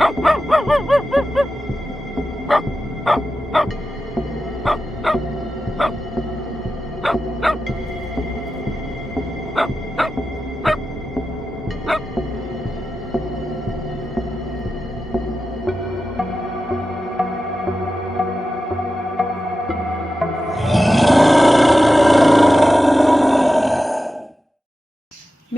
میں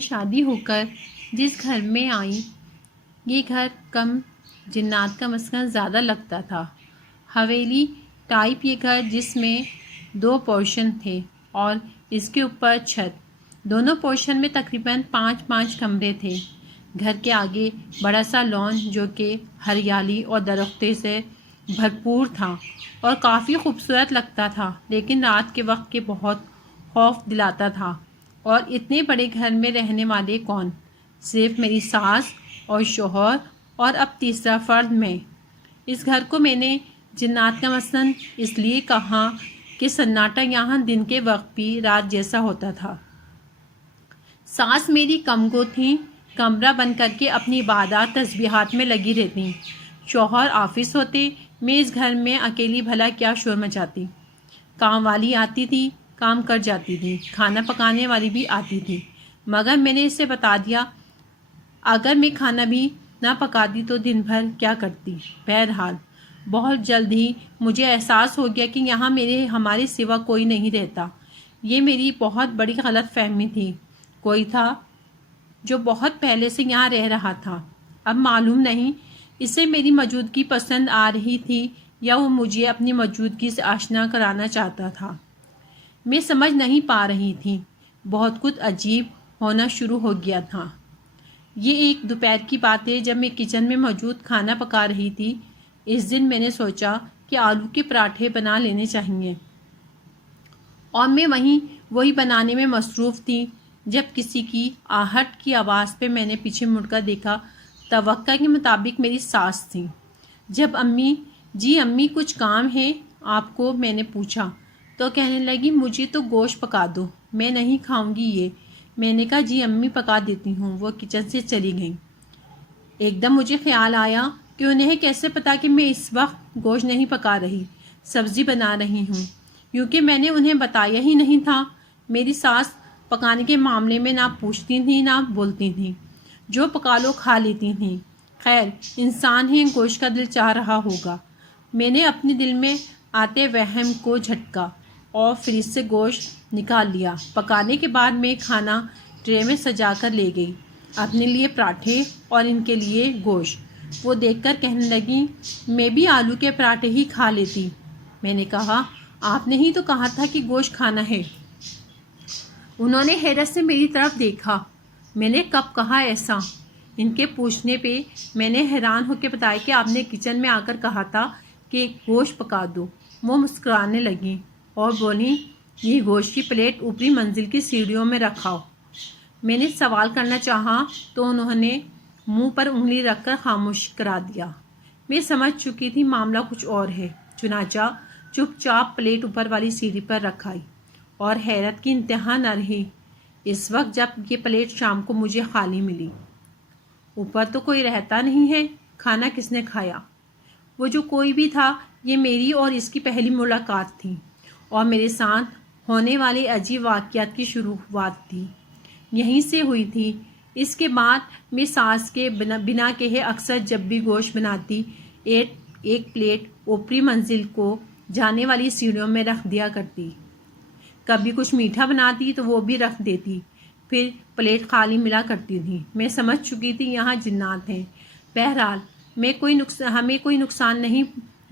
شادی ہو کر جس گھر میں آئی، یہ گھر کم جنات کا مسکن زیادہ لگتا تھا۔ حویلی ٹائپ یہ گھر، جس میں 2 پورشن تھے اور اس کے اوپر چھت۔ دونوں پورشن میں تقریباً 5 کمرے تھے۔ گھر کے آگے بڑا سا لان جو کہ ہریالی اور درختوں سے بھرپور تھا اور کافی خوبصورت لگتا تھا، لیکن رات کے وقت کے بہت خوف دلاتا تھا۔ اور اتنے بڑے گھر میں رہنے والے کون؟ صرف میری ساس اور شوہر اور اب تیسرا فرد میں۔ اس گھر کو میں نے جنات کا مسکن اس لیے کہا کہ سناٹا یہاں دن کے وقت بھی رات جیسا ہوتا تھا۔ ساس میری کمگو تھیں، کمرہ بند کر کے اپنی عبادات تسبیحات میں لگی رہتی۔ شوہر آفس ہوتے، میں اس گھر میں اکیلی بھلا کیا شور مچاتی۔ کام والی آتی تھی، کام کر جاتی تھی، کھانا پکانے والی بھی آتی تھی، مگر میں نے اسے بتا دیا اگر میں کھانا بھی نہ پکاتی تو دن بھر کیا کرتی۔ بہرحال بہت جلد ہی مجھے احساس ہو گیا کہ یہاں ہمارے سوا کوئی نہیں رہتا۔ یہ میری بہت بڑی غلط فہمی تھی۔ کوئی تھا جو بہت پہلے سے یہاں رہ رہا تھا۔ اب معلوم نہیں اسے میری موجودگی پسند آ رہی تھی یا وہ مجھے اپنی موجودگی سے آشنا کرانا چاہتا تھا۔ میں سمجھ نہیں پا رہی تھی۔ بہت کچھ عجیب ہونا شروع ہو گیا تھا۔ یہ ایک دوپہر کی بات ہے جب میں کچن میں موجود کھانا پکا رہی تھی۔ اس دن میں نے سوچا کہ آلو کے پراٹھے بنا لینے چاہیے، اور میں وہی بنانے میں مصروف تھی جب کسی کی آہٹ کی آواز پہ میں نے پیچھے مڑ کر دیکھا۔ توقع کے مطابق میری ساس تھی۔ جب امی کچھ کام ہے آپ کو، میں نے پوچھا تو کہنے لگی مجھے تو گوشت پکا دو، میں نہیں کھاؤں گی یہ۔ میں نے کہا جی امی پکا دیتی ہوں۔ وہ کچن سے چلی گئیں۔ ایک دم مجھے خیال آیا کہ انہیں کیسے پتا کہ میں اس وقت گوشت نہیں پکا رہی، سبزی بنا رہی ہوں، کیونکہ میں نے انہیں بتایا ہی نہیں تھا۔ میری ساس پکانے کے معاملے میں نہ پوچھتی تھیں نہ بولتی تھیں، جو پکا لو کھا لیتی تھیں۔ خیر، انسان ہی گوشت کا دل چاہ رہا ہوگا۔ میں نے اپنے دل میں آتے وہم کو جھٹکا اور فریج سے گوشت نکال لیا۔ پکانے کے بعد میں کھانا ٹرے میں سجا کر لے گئی، اپنے لیے پراٹھے اور ان کے لیے گوشت۔ وہ دیکھ کر کہنے لگی میں بھی آلو کے پراٹھے ہی کھا لیتی۔ میں نے کہا آپ نے ہی تو کہا تھا کہ گوشت کھانا ہے۔ انہوں نے حیرت سے میری طرف دیکھا۔ میں نے کب کہا ایسا؟ ان کے پوچھنے پہ میں نے حیران ہو کے بتایا کہ آپ نے کچن میں آ کر کہا تھا کہ گوشت پکا دو۔ وہ مسکرانے لگیں اور بولیں یہ گوشت کی پلیٹ اوپری منزل کی سیڑھیوں میں رکھاؤ۔ میں نے سوال کرنا چاہا تو انہوں نے منہ پر انگلی رکھ کر خاموش کرا دیا۔ میں سمجھ چکی تھی معاملہ کچھ اور ہے، چنانچہ چپ چاپ پلیٹ اوپر والی سیڑھی پر رکھائی اور حیرت کی انتہا نہ رہی اس وقت جب یہ پلیٹ شام کو مجھے خالی ملی۔ اوپر تو کوئی رہتا نہیں ہے، کھانا کس نے کھایا؟ وہ جو کوئی بھی تھا، یہ میری اور اس کی پہلی ملاقات تھی اور میرے ساتھ ہونے والے عجیب واقعات کی شروعات تھی، یہیں سے ہوئی تھی۔ اس کے بعد میں ساس کے بنا کہے اکثر جب بھی گوشت بناتی، ایک پلیٹ اوپری منزل کو جانے والی سیڑھیوں میں رکھ دیا کرتی۔ کبھی کچھ میٹھا بناتی تو وہ بھی رکھ دیتی، پھر پلیٹ خالی ملا کرتی تھی۔ میں سمجھ چکی تھی یہاں جنات ہیں۔ بہرحال ہمیں کوئی نقصان نہیں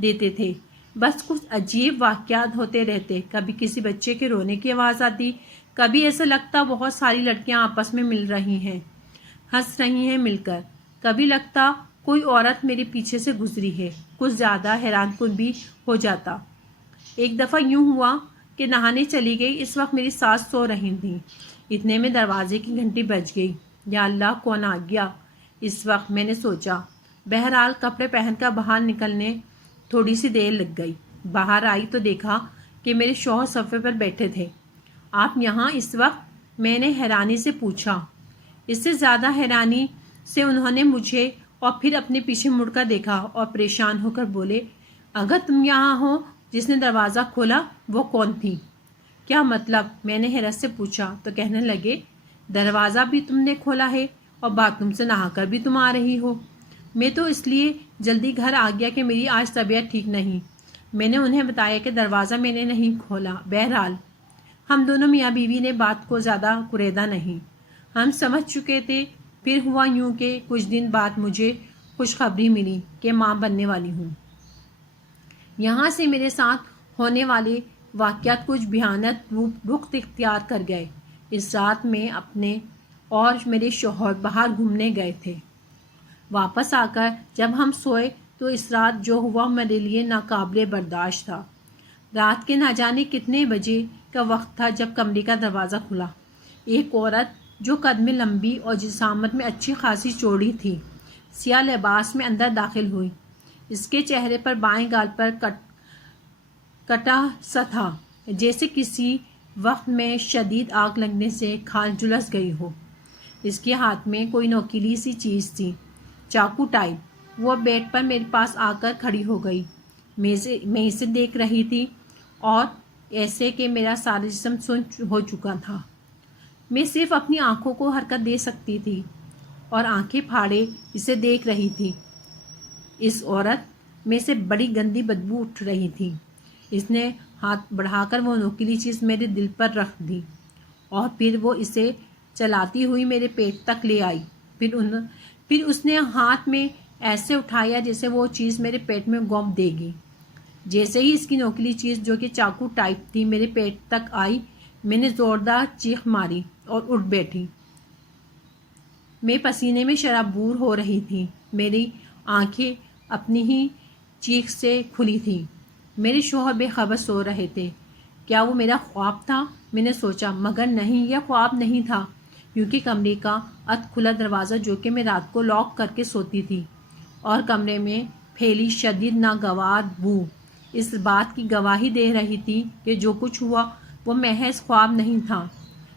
دیتے تھے، بس کچھ عجیب واقعات ہوتے رہتے۔ کبھی کسی بچے کے رونے کی آواز آتی، کبھی ایسا لگتا بہت ساری لڑکیاں آپس میں مل رہی ہیں، ہنس رہی ہیں مل کر، کبھی لگتا کوئی عورت میرے پیچھے سے گزری ہے۔ کچھ زیادہ حیران کن بھی ہو جاتا۔ ایک دفعہ یوں ہوا کہ نہانے چلی گئی، اس وقت میری ساس سو رہی تھیں۔ اتنے میں دروازے کی گھنٹی بج گئی۔ یا اللہ، کون آ گیا اس وقت، میں نے سوچا۔ بہرحال کپڑے پہن کر باہر نکلنے تھوڑی سی دیر لگ گئی۔ باہر آئی تو دیکھا کہ میرے شوہر صفے پر بیٹھے تھے۔ آپ یہاں اس وقت؟ میں نے حیرانی سے پوچھا۔ اس سے زیادہ حیرانی سے انہوں نے مجھے اور پھر اپنے پیچھے مڑ کر دیکھا اور پریشان ہو کر بولے، اگر تم یہاں ہو، جس نے دروازہ کھولا وہ کون تھی؟ کیا مطلب؟ میں نے حیرت سے پوچھا تو کہنے لگے، دروازہ بھی تم نے کھولا ہے اور باتھ روم سے نہا کر بھی تم آ رہی ہو۔ میں تو اس لیے جلدی گھر آ گیا کہ میری آج طبیعت ٹھیک نہیں۔ میں نے انہیں بتایا کہ دروازہ میں نے نہیں کھولا۔ بہرحال ہم دونوں میاں بیوی نے بات کو زیادہ کریدا نہیں، ہم سمجھ چکے تھے۔ پھر ہوا یوں کہ کچھ دن بعد مجھے خوشخبری ملی کہ ماں بننے والی ہوں۔ یہاں سے میرے ساتھ ہونے والے واقعات کچھ بھیانک رخ اختیار کر گئے۔ اس رات میں اپنے اور میرے شوہر باہر گھومنے گئے تھے۔ واپس آ کر جب ہم سوئے تو اس رات جو ہوا میرے لیے ناقابل برداشت تھا۔ رات کے نہ جانے کتنے بجے کا وقت تھا جب کمرے کا دروازہ کھلا۔ ایک عورت جو قد میں لمبی اور جسامت میں اچھی خاصی چوڑی تھی، سیاہ لباس میں اندر داخل ہوئی۔ اس کے چہرے پر بائیں گال پر کٹا سا تھا، جیسے کسی وقت میں شدید آگ لگنے سے کھال جھلس گئی ہو۔ اس کے ہاتھ میں کوئی نوکیلی سی چیز تھی، چاقو ٹائپ۔ وہ بیڈ پر میرے پاس آ کر کھڑی ہو گئی۔ میں اسے دیکھ رہی تھی اور ایسے کہ میرا سارا جسم سن ہو چکا تھا۔ میں صرف اپنی آنکھوں کو حرکت دے سکتی تھی اور آنکھیں پھاڑے اسے دیکھ رہی تھی۔ اس عورت میں سے بڑی گندی بدبو اٹھ رہی تھی۔ اس نے ہاتھ بڑھا کر وہ نوکیلی چیز میرے دل پر رکھ دی اور پھر وہ اسے چلاتی ہوئی میرے پیٹ تک لے آئی۔ پھر اس نے ہاتھ میں ایسے اٹھایا جیسے وہ چیز میرے پیٹ میں گھونپ دے گی۔ جیسے ہی اس کی نوکیلی چیز جو کہ چاقو ٹائپ تھی میرے پیٹ تک آئی، میں نے زوردار چیخ ماری اور اٹھ بیٹھی۔ میں پسینے میں شرابور ہو رہی تھی۔ میری آنکھیں اپنی ہی چیخ سے کھلی تھیں۔ میرے شوہر بے خبر سو رہے تھے۔ کیا وہ میرا خواب تھا؟ میں نے سوچا، مگر نہیں، یہ خواب نہیں تھا، کیونکہ کمرے کا کھلا دروازہ جو کہ میں رات کو لاک کر کے سوتی تھی اور کمرے میں پھیلی شدید ناگوار بو اس بات کی گواہی دے رہی تھی کہ جو کچھ ہوا وہ محض خواب نہیں تھا۔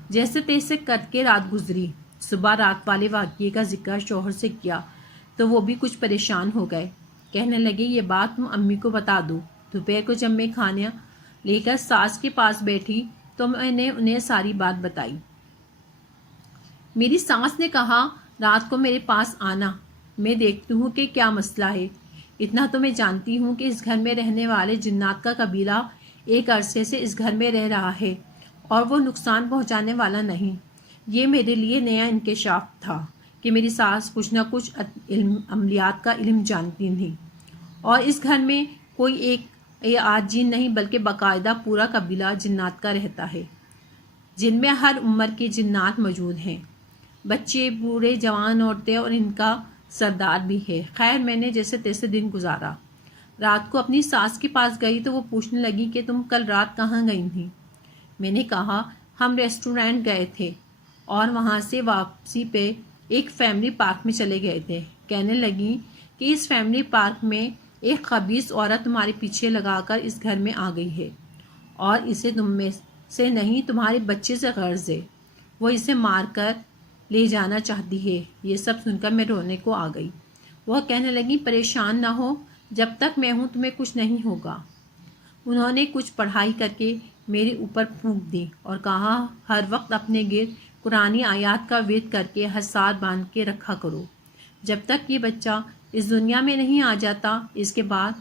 جیسے تیسے کٹ کے رات گزری۔ صبح رات والے واقعے کا ذکر شوہر سے کیا تو وہ بھی کچھ پریشان ہو گئے۔ کہنے لگے، یہ بات تم امی کو بتا دو۔ دوپہر کو جب میں کھانا لے کر ساس کے پاس بیٹھی تو میں نے انہیں ساری بات بتائی۔ میری ساس نے کہا، رات کو میرے پاس آنا، میں دیکھتی ہوں کہ کیا مسئلہ ہے۔ اتنا تو میں جانتی ہوں کہ اس گھر میں رہنے والے جنات کا قبیلہ ایک عرصے سے اس گھر میں رہ رہا ہے اور وہ نقصان پہنچانے والا نہیں۔ یہ میرے لیے نیا انکشاف تھا کہ میری ساس کچھ نہ کچھ عملیات کا علم جانتی تھی اور اس گھر میں کوئی ایک یا آدھ جن نہیں بلکہ باقاعدہ پورا قبیلہ جنات کا رہتا ہے، جن میں ہر عمر کے جنات موجود ہیں، بچے، بوڑھے، جوان، عورتیں اور ان کا سردار بھی ہے۔ خیر، میں نے جیسے تیسے دن گزارا۔ رات کو اپنی ساس کے پاس گئی تو وہ پوچھنے لگی کہ تم کل رات کہاں گئی تھی؟ میں نے کہا، ہم ریسٹورینٹ گئے تھے اور وہاں سے واپسی پہ ایک فیملی پارک میں چلے گئے تھے۔ کہنے لگی کہ اس فیملی پارک میں ایک خبیث عورت تمہارے پیچھے لگا کر اس گھر میں آ گئی ہے اور اسے تم میں سے نہیں تمہارے بچے سے غرض ہے۔ وہ اسے مار کر لے جانا چاہتی ہے۔ یہ سب سن کر میں رونے کو آ گئی۔ وہ کہنے لگی، پریشان نہ ہو، جب تک میں ہوں تمہیں کچھ نہیں ہوگا۔ انہوں نے کچھ پڑھائی کر کے میرے اوپر پھونک دی اور کہا، ہر وقت اپنے گرد قرآنی آیات کا ورد کر کے حساب باندھ کے رکھا کرو۔ جب تک یہ بچہ اس دنیا میں نہیں آ جاتا، اس کے بعد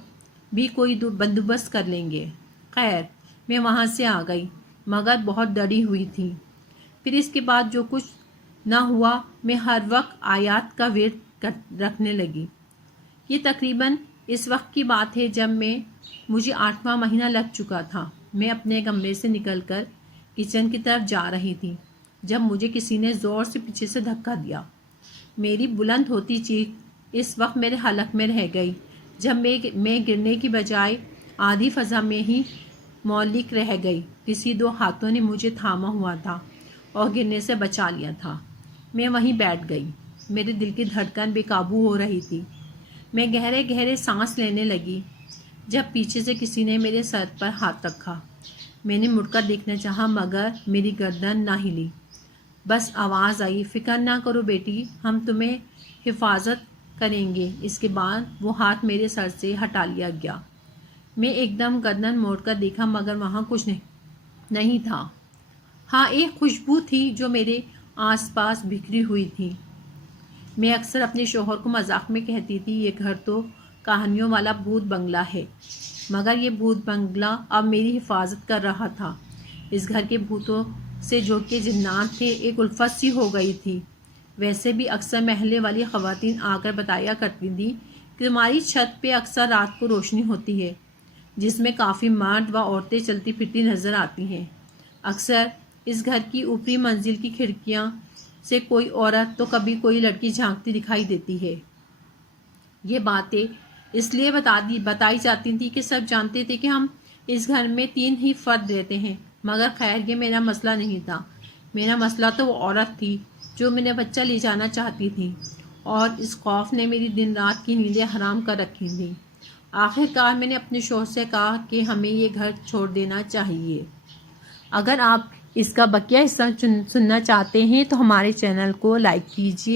بھی کوئی بندوبست کر لیں گے۔ خیر، میں وہاں سے آ گئی مگر بہت ڈری ہوئی تھی۔ پھر اس کے بعد جو کچھ نہ ہوا، میں ہر وقت آیات کا ورد رکھنے لگی۔ یہ تقریباً اس وقت کی بات ہے جب مجھے 8واں مہینہ لگ چکا تھا۔ میں اپنے کمرے سے نکل کر کچن کی طرف جا رہی تھی جب مجھے کسی نے زور سے پیچھے سے دھکا دیا۔ میری بلند ہوتی چیخ اس وقت میرے حلق میں رہ گئی جب میں گرنے کی بجائے آدھی فضا میں ہی معلق رہ گئی۔ کسی دو ہاتھوں نے مجھے تھاما ہوا تھا اور گرنے سے بچا لیا تھا۔ میں وہیں بیٹھ گئی۔ میرے دل کی دھڑکن بے قابو ہو رہی تھی۔ میں گہرے گہرے سانس لینے لگی جب پیچھے سے کسی نے میرے سر پر ہاتھ رکھا۔ میں نے مڑ کر دیکھنا چاہا مگر میری گردن نہ ہلی۔ بس آواز آئی، فکر نہ کرو بیٹی، ہم تمہیں حفاظت کریں گے۔ اس کے بعد وہ ہاتھ میرے سر سے ہٹا لیا گیا۔ میں ایک دم گردن موڑ کر دیکھا مگر وہاں کچھ نہیں تھا۔ ہاں، ایک خوشبو تھی جو میرے آس پاس بکھری ہوئی تھی۔ میں اکثر اپنے شوہر کو مذاق میں کہتی تھی، یہ گھر تو کہانیوں والا بھوت بنگلہ ہے، مگر یہ بھوت بنگلہ اب میری حفاظت کر رہا تھا۔ اس گھر کے بھوتوں سے جو کہ جنات تھے، ایک الفت سی ہو گئی تھی۔ ویسے بھی اکثر محلے والی خواتین آ کر بتایا کرتی تھیں کہ تمہاری چھت پہ اکثر رات کو روشنی ہوتی ہے، جس میں کافی مرد و عورتیں چلتی پھرتی نظر آتی ہیں۔ اکثر اس گھر کی اوپری منزل کی کھڑکیاں سے کوئی عورت تو کبھی کوئی لڑکی جھانکتی دکھائی دیتی ہے۔ یہ باتیں اس لیے بتائی جاتی تھیں کہ سب جانتے تھے کہ ہم اس گھر میں 3 ہی فرد رہتے ہیں، مگر خیر یہ میرا مسئلہ نہیں تھا۔ میرا مسئلہ تو وہ عورت تھی جو میرا بچہ لے جانا چاہتی تھی، اور اس خوف نے میری دن رات کی نیندیں حرام کر رکھی تھیں۔ آخر کار میں نے اپنے شوہر سے کہا کہ ہمیں یہ گھر چھوڑ دینا چاہیے۔ اگر آپ اس کا بقیہ حصہ سننا چاہتے ہیں تو ہمارے چینل کو لائک کیجیے۔